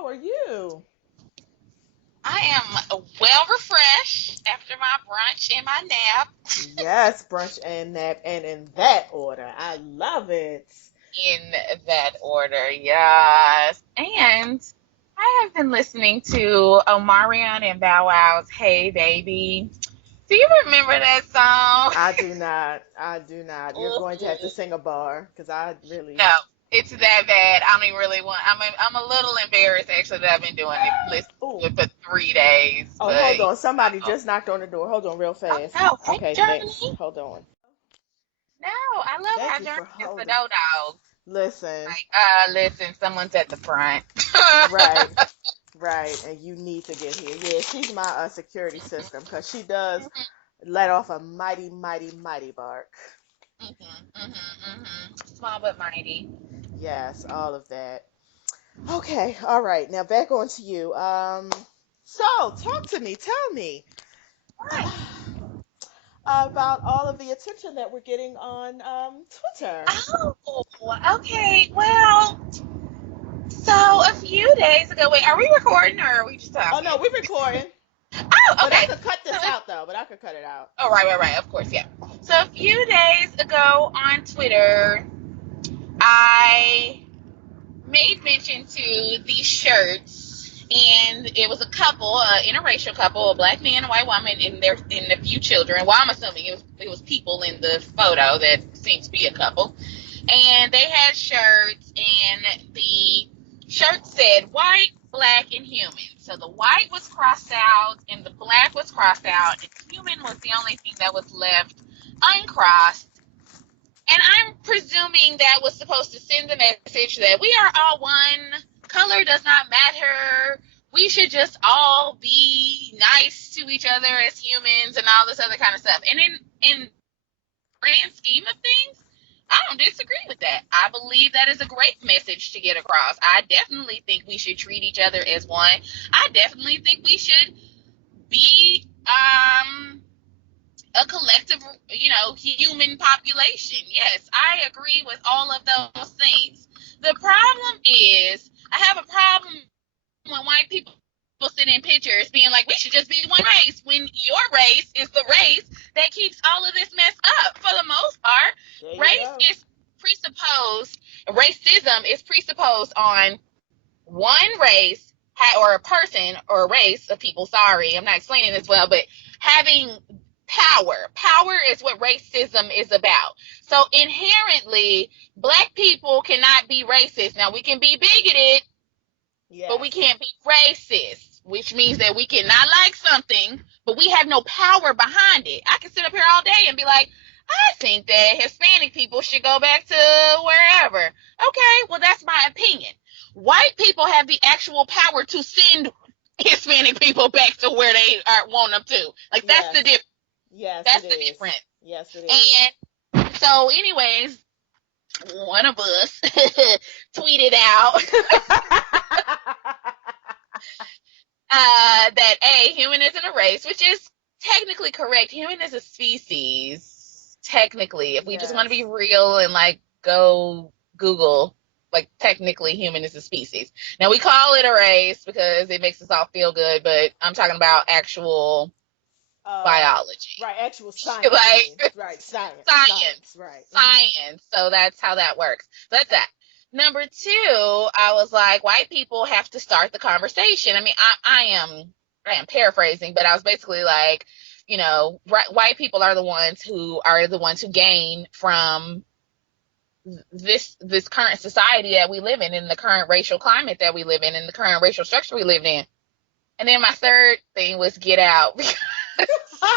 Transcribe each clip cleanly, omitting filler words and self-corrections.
How are you? I am well refreshed after my brunch and my nap Yes, brunch and nap, and in that order. I love it. in that order. Yes. And I have been listening to Omarion and Bow Wow's Hey Baby. Do you remember that song? I do not. I do not. You're going to have to Ooh, sing a bar because I really. no, it's that bad. I don't even really want. I'm a little embarrassed actually that I've been doing it, listening to Oh, it for 3 days. oh, But hold on. Somebody just knocked on the door. Hold on, real oh fast. no, hey Okay, thanks. Journey. Hold on. No, I love Thank how you Journey for is the holding. dog. Listen, Like, listen, someone's at the front. right, right, and you need to get here. Yeah, she's my security system because she does let off a mighty, mighty, mighty bark. Small but mighty. Yes, all of that. Okay, all right. Now back on to you. So talk to me. Tell me Right. about all of the attention that we're getting on Twitter. Oh, okay. Well, so a few days ago, wait, are we recording or are we just Oh no, talking? we're recording, Oh, but I okay. could cut So this out though. But I could cut it out. oh, right, of course, yeah. So a few days ago on Twitter, I made mention to these shirts, and it was a couple, interracial couple, a black man and a white woman, and their and a few children. Well, I'm assuming it was people in the photo that seemed to be a couple, and they had shirts, and the shirt said white, black, and human. So the white was crossed out, and the black was crossed out, and human was the only thing that was left uncrossed. And I'm presuming that was supposed to send the message that we are all one. Color does not matter. We should just all be nice to each other as humans and all this other kind of stuff. And in grand scheme of things, I don't disagree with that. I believe that is a great message to get across. I definitely think we should treat each other as one. I definitely think we should be a collective, human population. Yes, I agree with all of those things. The problem is, I have a problem when white people sit in pictures being like, we should just be one race, when your race is the race that keeps all of this mess up. For the most part, There you race go. is presupposed, racism is presupposed on one race or a person or a race of people. Sorry, I'm not explaining this well, but having power. Power is what racism is about. So inherently, black people cannot be racist. Now, we can be bigoted, but we Yes. can't be racist, which means that we cannot like something, but we have no power behind it. I can sit up here all day and be like, I think that Hispanic people should go back to wherever. Okay, well, that's my opinion. White people have the actual power to send Hispanic people back to where they want them to. Like, that's the Yes. difference. Yes, it That's the is. difference. Yes, it is. And so, anyways, one of us tweeted out that human isn't a race, which is technically correct. Human is a species, technically. If we just want to be Yes. real and like go Google, like technically human is a species. Now we call it a race because it makes us all feel good, but I'm talking about actual Uh, biology. right. Actual science, you mean? Like Right. Science. science, Science. Right. science. So that's how that works. So that's that. Number two, I was like, white people have to start the conversation. I mean, I am paraphrasing, but I was basically like, white people are the ones who gain from this current society that we live in the current racial climate that we live in the current racial structure we live in. And then my third thing was get out because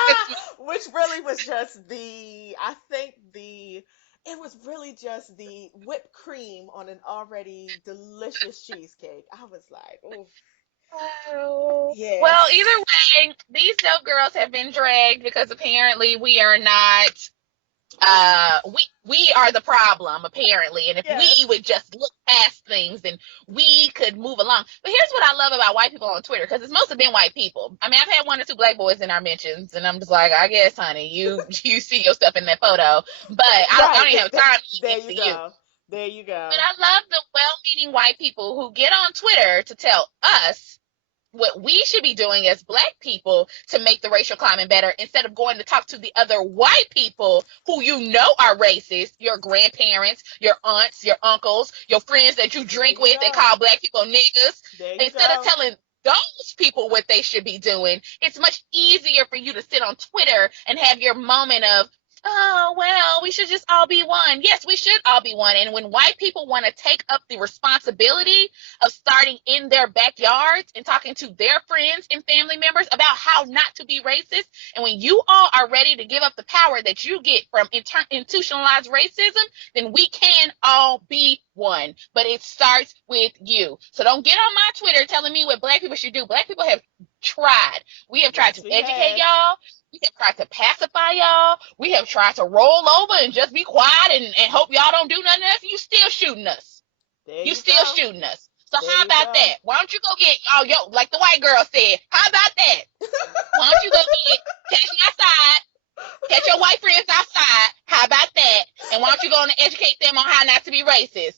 it's Which really was just I think it was really just the whipped cream on an already delicious cheesecake. I was like, oof. oh. Well, Yes. either way, these dope girls have been dragged because apparently we are not we are the problem apparently, and if we Yes. would just look past things, then we could move along. But here's what I love about white people on Twitter, because it's mostly been white people. I mean, I've had one or two black boys in our mentions, and I'm just like, I guess, honey, you you see your stuff in that photo, but I don't Right. even have time to eat There next you to you. go. There you But go. I love the well-meaning white people who get on Twitter to tell us what we should be doing as black people to make the racial climate better instead of going to talk to the other white people who you know are racist, your grandparents, your aunts, your uncles, your friends that you There drink you with that go. call black people niggas. There you Instead of go. telling those people what they should be doing, it's much easier for you to sit on Twitter and have your moment of, oh, well, we should just all be one. Yes, we should all be one. And when white people want to take up the responsibility of starting in their backyards and talking to their friends and family members about how not to be racist, and when you all are ready to give up the power that you get from institutionalized racism, then we can all be one. But it starts with you. So don't get on my Twitter telling me what black people should do. Black people have tried. We have tried Yes, to we educate have. y'all. We have tried to pacify y'all. We have tried to roll over and just be quiet and hope y'all don't do nothing else. You still shooting us. There You you still go. shooting us. So There how you about go. that? Why don't you go get, oh, yo, like the white girl said, how about that? Why don't you go get, catch me outside, catch your white friends outside. How about that? And why don't you go and educate them on how not to be racist?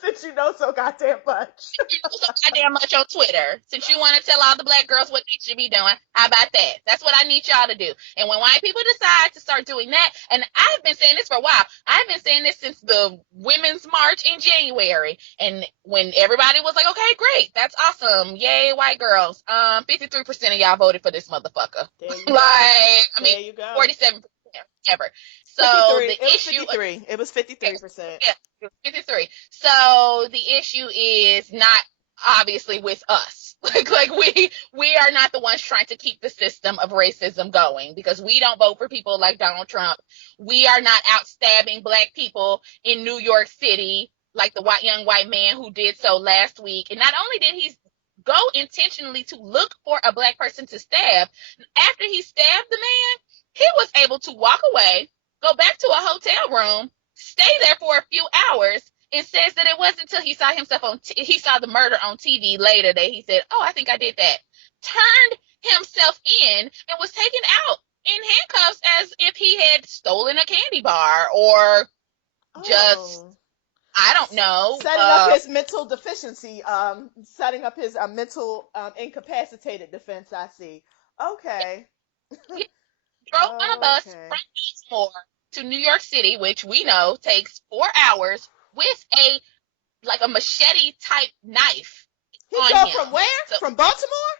Since you know so goddamn much. You know so goddamn much on Twitter. Since you want to tell all the black girls what they should be doing, how about that? That's what I need y'all to do. And when white people decide to start doing that, and I've been saying this for a while, I've been saying this since the Women's March in January. And when everybody was like, okay, great, that's awesome. Yay, white girls. 53% of y'all voted for this motherfucker. There you Like, go. I mean, There you go. 47% ever. So 53. the It was issue 53. It was Yes, 53%. yes, 53. So the issue is not obviously with us. Like we are not the ones trying to keep the system of racism going because we don't vote for people like Donald Trump. We are not out stabbing black people in New York City like the young white man who did so last week. And not only did he go intentionally to look for a black person to stab, after he stabbed the man, he was able to walk away, go back to a hotel room, stay there for a few hours, and says that it wasn't until he saw himself he saw the murder on TV later that he said, "Oh, I think I did that." Turned himself in and was taken out in handcuffs as if he had stolen a candy bar or just Oh. I don't know. Setting up his mental deficiency, setting up his mental incapacitated defense, I see. Okay. He drove on a bus from Okay. Baltimore to New York City, which we know takes 4 hours, with a machete type knife He on drove from him. where? So From Baltimore?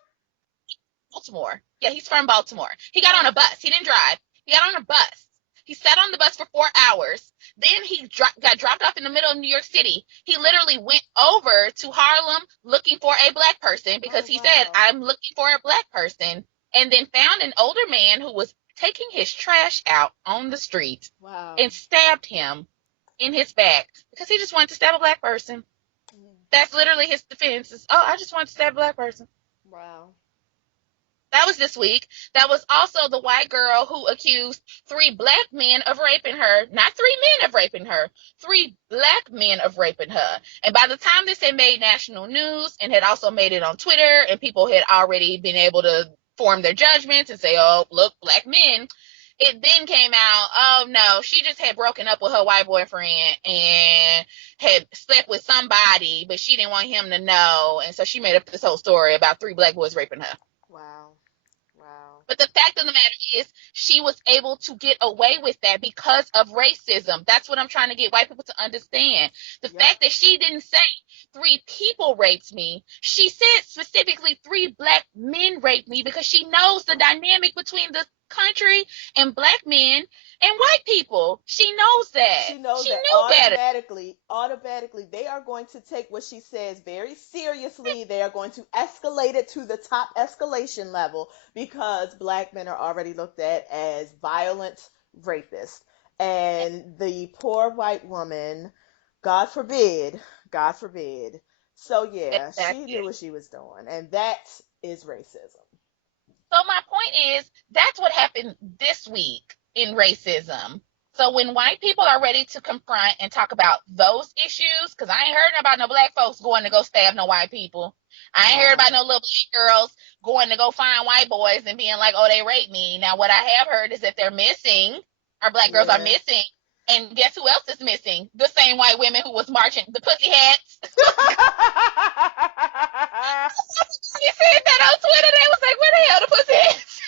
Baltimore. Yeah, he's from Baltimore. He got on Oh, a bus. He didn't drive. He got on a bus. He sat on the bus for 4 hours. Then he got dropped off in the middle of New York City. He literally went over to Harlem looking for a black person oh because he said, wow. I'm looking for a black person. And then found an older man who was taking his trash out on the street Wow. and stabbed him in his back because he just wanted to stab a black person. Mm, That's literally his defense. Is, oh, I just wanted to stab a black person. wow. That was this week. That was also the white girl who accused 3 black men of raping her. Not 3 men of raping her. 3 black men of raping her. And by the time this had made national news and had also made it on Twitter, and people had already been able to form their judgments and say, oh, look, black men, it then came out, oh no, she just had broken up with her white boyfriend and had slept with somebody, but she didn't want him to know. And so she made up this whole story about 3 black boys raping her. Wow. Wow. But the fact of the matter is, she was able to get away with that because of racism. That's what I'm trying to get white people to understand. The Yep. fact that she didn't say 3 people raped me, she said specifically 3 black men raped me because she knows the dynamic between the country and black men and white people. She knows that. She knows She that knew better. automatically, they are going to take what she says very seriously. They are going to escalate it to the top escalation level because black men are already looked at as violent rapists. And the poor white woman, God forbid, God forbid. So yeah, she knew Exactly. what she was doing, and that is racism. So my point is, that's what happened this week in racism. So when white people are ready to confront and talk about those issues, because I ain't heard about no black folks going to go stab no white people. I ain't heard about Wow. no little black girls going to go find white boys and being like, oh, they raped me. Now what I have heard is that they're missing. Our black girls are Yeah. missing. And guess who else is missing? The same white women who was marching, the pussy hats. They said that on Twitter. They was like, where the hell the pussy hats?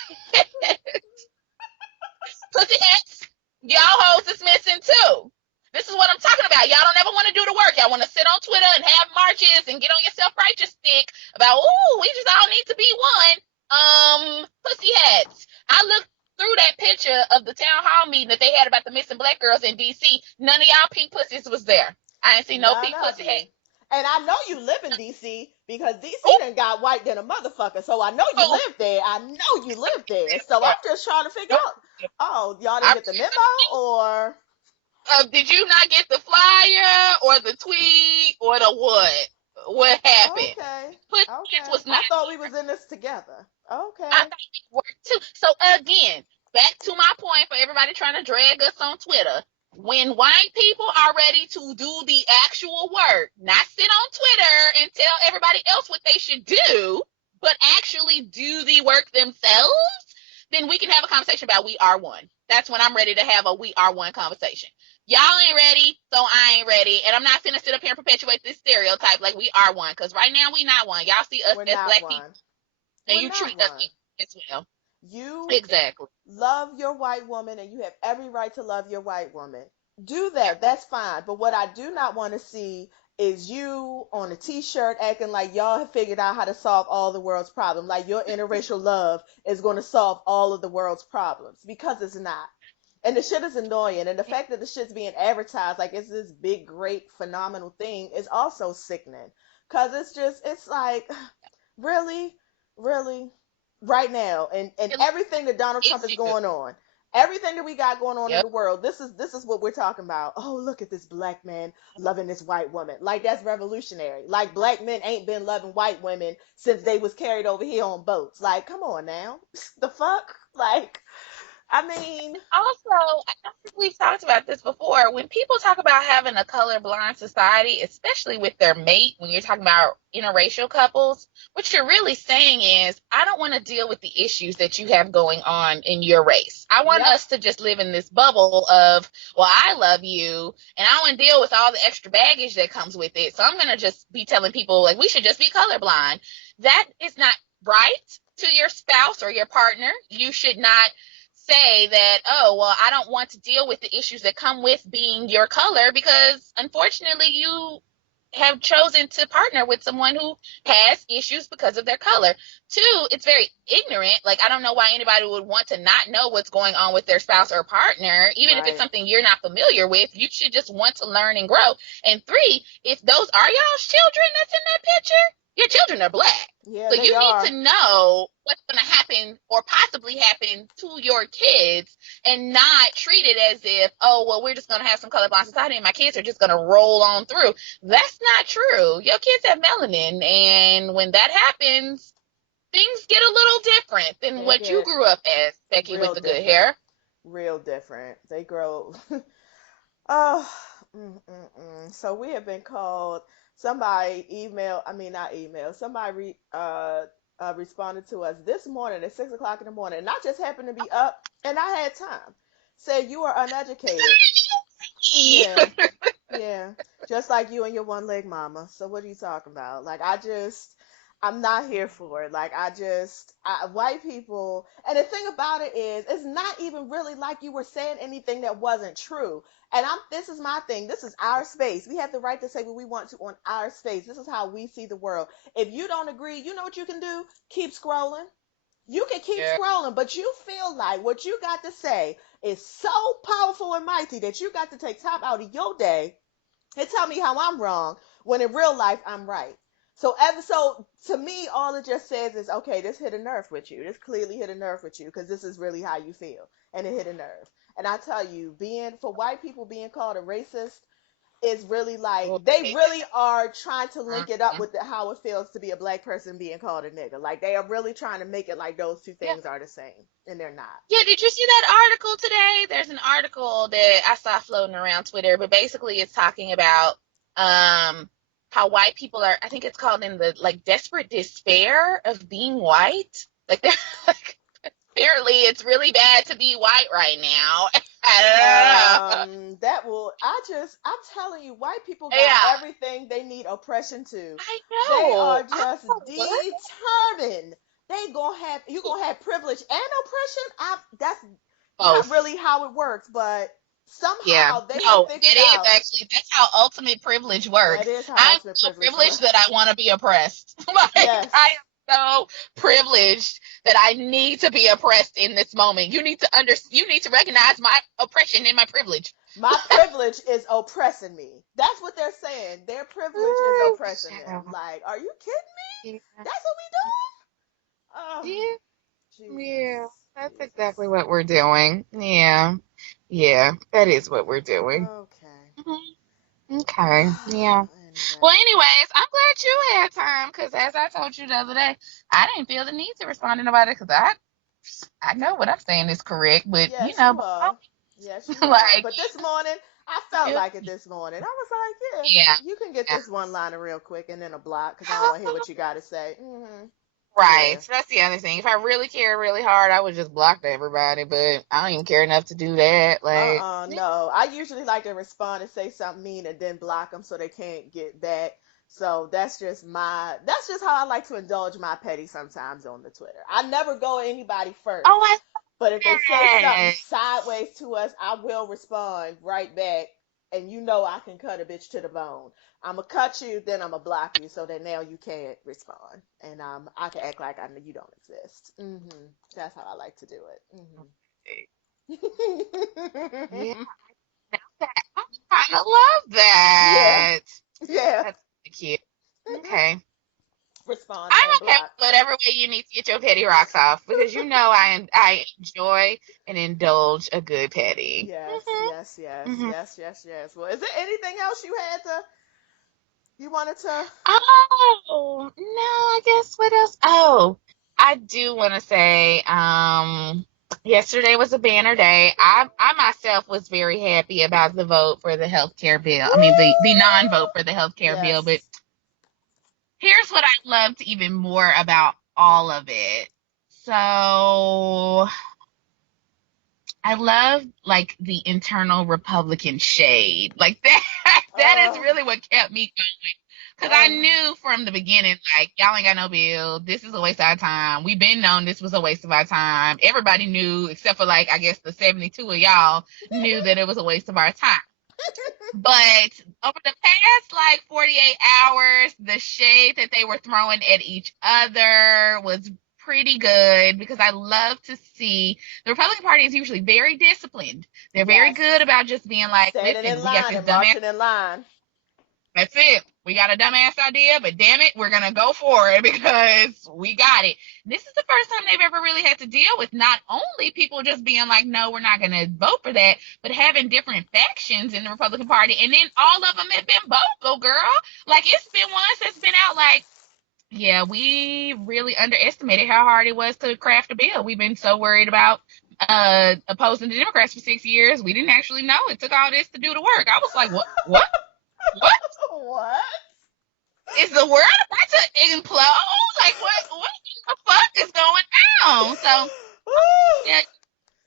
Pussy hats. Y'all hoes is missing too. This is what I'm talking about. Y'all don't ever want to do the work. Y'all want to sit on Twitter and have marches and get on your self-righteous stick about, ooh, we just all need to be one. Pussy hats. I looked through that picture of the town hall meeting that they had about the missing black girls in DC. None of y'all pink pussies was there. I didn't see no None pink of pussy you. hats. And I know you live in DC because DC Ooh, done got white than a motherfucker. So I know you ooh. live there. I know you live there. So I'm just trying to figure Nope. out. Oh, y'all didn't I get the memo, or did you not get the flyer or the tweet or the what? What happened? okay, Pussy okay. was not. I thought we was in this together. I Okay. thought we were too. So again, back to my point for everybody trying to drag us on Twitter. When white people are ready to do the actual work, not sit on Twitter and tell everybody else what they should do, but actually do the work themselves, then we can have a conversation about we are one. That's when I'm ready to have a we are one conversation. Y'all ain't ready, so I ain't ready. And I'm not finna sit up here and perpetuate this stereotype like we are one. Because right now we not one. Y'all see us We're as not black people one. and We're you not treat us one. as well. You Exactly. love your white woman and you have every right to love your white woman. Do that. That's fine. But what I do not want to see is you on a t-shirt acting like y'all have figured out how to solve all the world's problems. Like your interracial love is going to solve all of the world's problems, because it's not. And the shit is annoying. And the fact that the shit's being advertised like it's this big, great, phenomenal thing is also sickening. Cause it's just, it's like, really, really, right now, and everything that Donald Trump is Issue. going on, everything that we got going on in Yep. the world, this is what we're talking about. Oh, look at this black man loving this white woman. Like that's revolutionary. Like black men ain't been loving white women since they was carried over here on boats. Like, come on now. The fuck? Like, I mean, Also, I don't think we've talked about this before. When people talk about having a colorblind society, especially with their mate, when you're talking about interracial couples, what you're really saying is, I don't want to deal with the issues that you have going on in your race. I want yep, us to just live in this bubble of, well, I love you, and I don't want to deal with all the extra baggage that comes with it. So I'm going to just be telling people, like, we should just be colorblind. That is not right to your spouse or your partner. You should not say that, oh, well, I don't want to deal with the issues that come with being your color, because unfortunately you have chosen to partner with someone who has issues because of their color. Two, it's very ignorant. Like, I don't know why anybody would want to not know what's going on with their spouse or partner. Even if it's right. something you're not familiar with, you should just want to learn and grow. And three, if those are y'all's children that's in that picture, your children are black. Yeah, So they you need to are. know what's going to happen or possibly happen to your kids, and not treat it as if, oh, well, we're just going to have some colorblind society and my kids are just going to roll on through. That's not true. Your kids have melanin. And when that happens, things get a little different than They what you get grew up as, Becky with real the good different. hair. Real different. They grow. Oh, so we have been called. Somebody email. I mean, not email. Somebody responded to us this morning at 6 o'clock in the morning, and I just happened to be up and I had time. Said you are uneducated. Yeah, yeah, just like you and your one leg mama. So what are you talking about? Like I'm not here for it. Like white people. And the thing about it is, it's not even really like you were saying anything that wasn't true. And this is my thing. This is our space. We have the right to say what we want to on our space. This is how we see the world. If you don't agree, you know what you can do? Keep scrolling. You can keep Yeah. scrolling, but you feel like what you got to say is so powerful and mighty that you got to take time out of your day and tell me how I'm wrong when in real life I'm right. So to me, all it just says is, okay, this hit a nerve with you. This clearly hit a nerve with you because this is really how you feel, and it hit a nerve. And I tell you, being for white people being called a racist is really like Oh, they yeah. really are trying to link it up Mhm. with how it feels to be a black person being called a nigga. Like they are really trying to make it like those two Yeah. things are the same, and they're not. Yeah, did you see that article today? There's an article that I saw floating around Twitter, but basically it's talking about um how white people are, I think it's called, in the like desperate despair of being white. Like they're like, apparently it's really bad to be white right now. I don't know. I'm telling you, white people got Yeah, everything they need oppression to. I They are know. I just don't know what. determined. You gonna have privilege and oppression. That's not Both. really how it works, but Yeah. somehow they have No, figured that is out actually, that's how ultimate privilege that works. is how I'm ultimate so privilege privileged that I works. want to be oppressed. Like, I Yes. am so privileged that I need to be oppressed in this moment. You need to recognize my oppression and my privilege. My privilege is oppressing me. That's what they're saying. Their privilege is Ooh, oppressing them. Like, are you kidding yeah. me? That's what we doing? Oh, Yeah. Jesus. Yeah. That's exactly Jesus. what we're doing. Yeah. Yeah. That is what we're doing. Okay. Mhm. Okay. Yeah. Well, Anyway. anyways, I'm glad you had time because, as I told you the other day, I didn't feel the need to respond to nobody because I know what I'm saying is correct, but Yes, you but are. Yes, you are. like But this morning, I felt yeah, like it this morning. I was like, yeah, yeah, you can get yeah. this one liner real quick and then a block because I don't want to hear what you got to say. Right. Yeah. So that's the other thing. If I really cared really hard, I would just block everybody, but I don't even care enough to do that. Like, yeah. No. I usually like to respond and say something mean and then block them so they can't get back. So that's just how I like to indulge my petty sometimes on the Twitter. I never go at anybody first. Oh, I But if they say something said. sideways to us, I will respond right back. And you know I can cut a bitch to the bone. I'm gonna cut you, then I'm gonna block you, so that now you can't respond, and I can act like I know you don't exist. That's how I like to do Yeah, it. that, I kind of love Yeah, that. yeah. That's cute. Okay. Respond I'm and okay block. with whatever way you need to get your petty rocks off because you know I enjoy and indulge a good petty. Yes, yes, yes, Hmm. yes, yes, yes. Well, is there anything else you wanted to? Oh, no, I guess what else? Oh, I do want to say, yesterday was a banner day. I myself was very happy about the vote for the healthcare bill. I mean, the Woo! non-vote for the healthcare bill. But Yes, here's what I loved even more about all of it. So I love like the internal Republican shade. Like that that is uh, really what kept me going. Cause I uh, knew from the beginning, like, y'all ain't got no bill. This is a waste of our time. We've been known this was a waste of our time. Everybody knew, except for like I guess the 72 of y'all knew that it was a waste of our time. But over the past like 48 hours, the shade that they were throwing at each other was pretty good because I love to see the Republican Party is usually very disciplined. They're very good yes. about just being like, Standing in listen, we got line this and dumbass. marching in line. That's it. We got a dumbass idea, but damn it, we're gonna go for it because we got it. This is the first time they've ever really had to deal with not only people just being like, no, we're not gonna vote for that, but having different factions in the Republican Party, and then all of them have been vocal, girl. Like it's been ones that's been out like, yeah, we really underestimated how hard it was to craft a bill. We've been so worried about opposing the Democrats for 6 years. We didn't actually know it took all this to do the work. I was like, what? What? Is the world about to implode? Like what the fuck is going on? So yeah,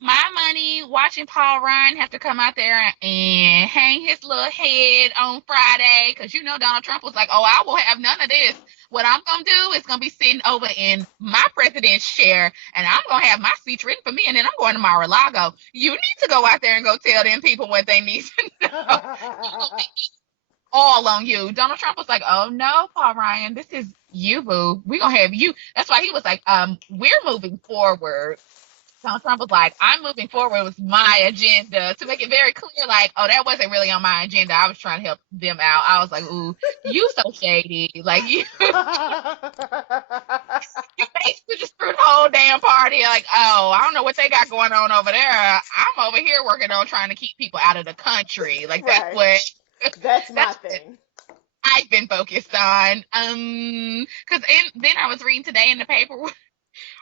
my money watching Paul Ryan have to come out there and hang his little head on Friday because you know Donald Trump was like, oh, I will have none of this. What I'm gonna do is gonna be sitting over in my president's chair and I'm gonna have my speech written for me and then I'm going to Mar-a-Lago. You need to go out there and go tell them people what they need to know. All on you. Donald Trump was like, "Oh no, Paul Ryan, this is you, boo. We're gonna have you." That's why he was like, we're moving forward." Donald Trump was like, "I'm moving forward with my agenda," to make it very clear, like, "Oh, that wasn't really on my agenda. I was trying to help them out." I was like, "Ooh, you so shady. Like you basically just threw the whole damn party. Like, oh, I don't know what they got going on over there. I'm over here working on trying to keep people out of the country. Like that's Right. what." That's my That's what thing. I've been focused on. Because then I was reading today in the paper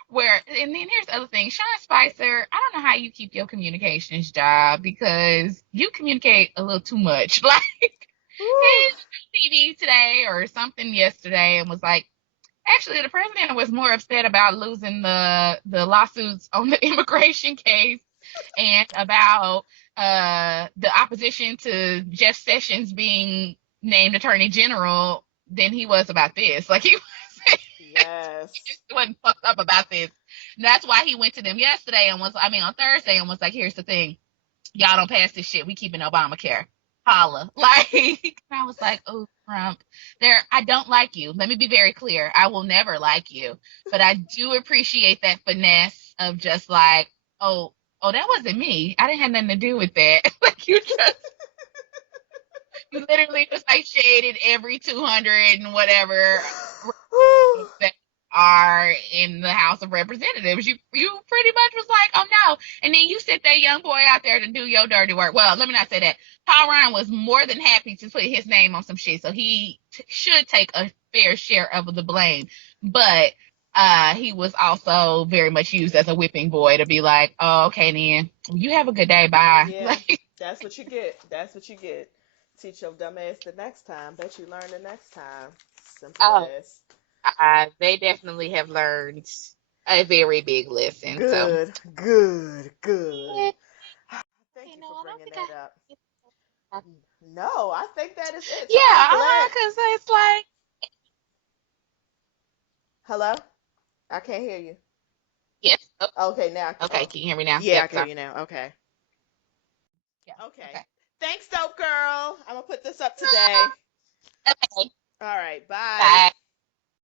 where, and then here's the other thing, Sean Spicer. I don't know how you keep your communications job because you communicate a little too much. Like Whew. he's on TV today or something yesterday and was like, actually, the president was more upset about losing the lawsuits on the immigration case and about the opposition to Jeff Sessions being named Attorney General than he was about this. Like Yes. he wasn't fucked up about this. And that's why he went to them yesterday and on Thursday and was like, here's the thing. Y'all don't pass this shit. We keeping Obamacare. Holla. Like, I was like, oh, Trump. I don't like you. Let me be very clear. I will never like you. But I do appreciate that finesse of just like, oh, that wasn't me. I didn't have nothing to do with that. Like, you literally just like shaded every 200 and whatever that are in the House of Representatives. You pretty much was like, oh no. And then you sent that young boy out there to do your dirty work. Well, let me not say that. Paul Ryan was more than happy to put his name on some shit, so he should take a fair share of the blame. But he was also very much used as a whipping boy to be like, oh, okay, then you have a good day, bye. Yeah, Like, that's what you get. That's what you get. Teach your dumb ass the next time. Bet you learn the next time. Simple oh, as. they definitely have learned a very big lesson. So, Good, good, good. yeah, Thank you for I don't bringing think that up. I. No, I think that is it. So I'm Yeah, glad. because it's like, Hello? I can't hear you. yes. Oh, Okay, now I can. okay, Oh, can you hear me now? yeah, I Yep, can hear sorry. you now. Okay. Yeah, Okay. okay. Thanks, dope girl. I'm gonna put this up today. Okay, All right. Bye. bye.